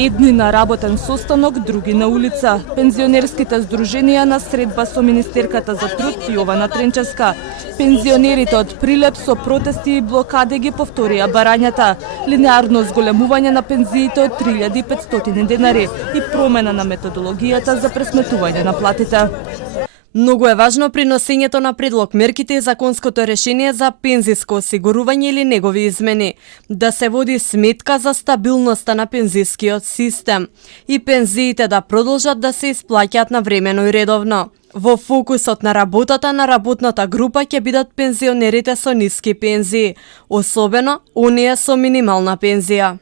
Едни на работен состанок, други на улица. Пензионерските здруженија на средба со министерката за труд Јована Тренчевска. Пензионерите од Прилеп со протести и блокади ги повторија барањата. Линеарно зголемување на пензиите од 3500 денари и промена на методологијата за пресметување на платите. Многу е важно при носењето на предлог мерките и законското решение за пензиско осигурување или негови измени, да се води сметка за стабилноста на пензискиот систем и пензиите да продолжат да се исплаќаат навремено и редовно. Во фокусот на работата на работната група ќе бидат пензионерите со ниски пензии, особено оние со минимална пензија.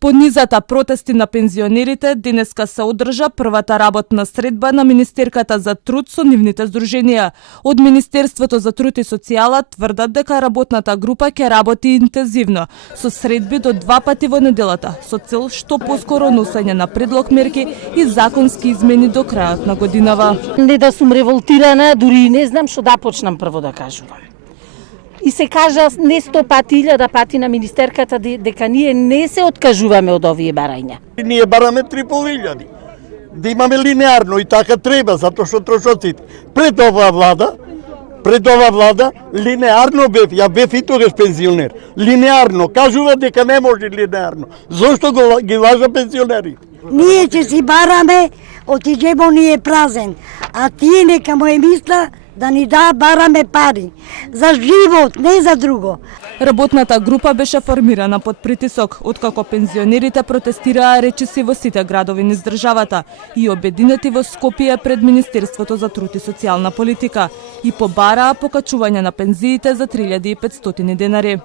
По низата протести на пензионерите денеска се одржа првата работна средба на министерката за труд со нивните здруженија. Од Министерството за труд и социјала тврдат дека работната група ќе работи интензивно, со средби до 2 пати во неделата, со цел што поскоро носење на предлог мерки и законски измени до крајот на годинава. Не да сум револтирана, дури не знам што да почнам прво да кажувам. И се кажа не 100 пати, 1000 пати на министерката дека ние не се откажуваме од овие барања. Ние бараме 3500. Да имаме линеарно и така треба, затоа што трошоците. Пред оваа влада, линеарно бев, ја бев и тогаш пензионер. Линеарно, кажува дека не може линеарно. Зошто ги лажа пензионерите? Ние ќе си бараме, оти џебот ни е празен, а тие нека му мисла да ни бараме пари. За живот, не за друго. Работната група беше формирана под притисок, откако пензионерите протестираа речиси во сите градови низ државата и обединети во Скопје пред Министерството за труд и социјална политика и побараа покачување на пензиите за 3500 денари.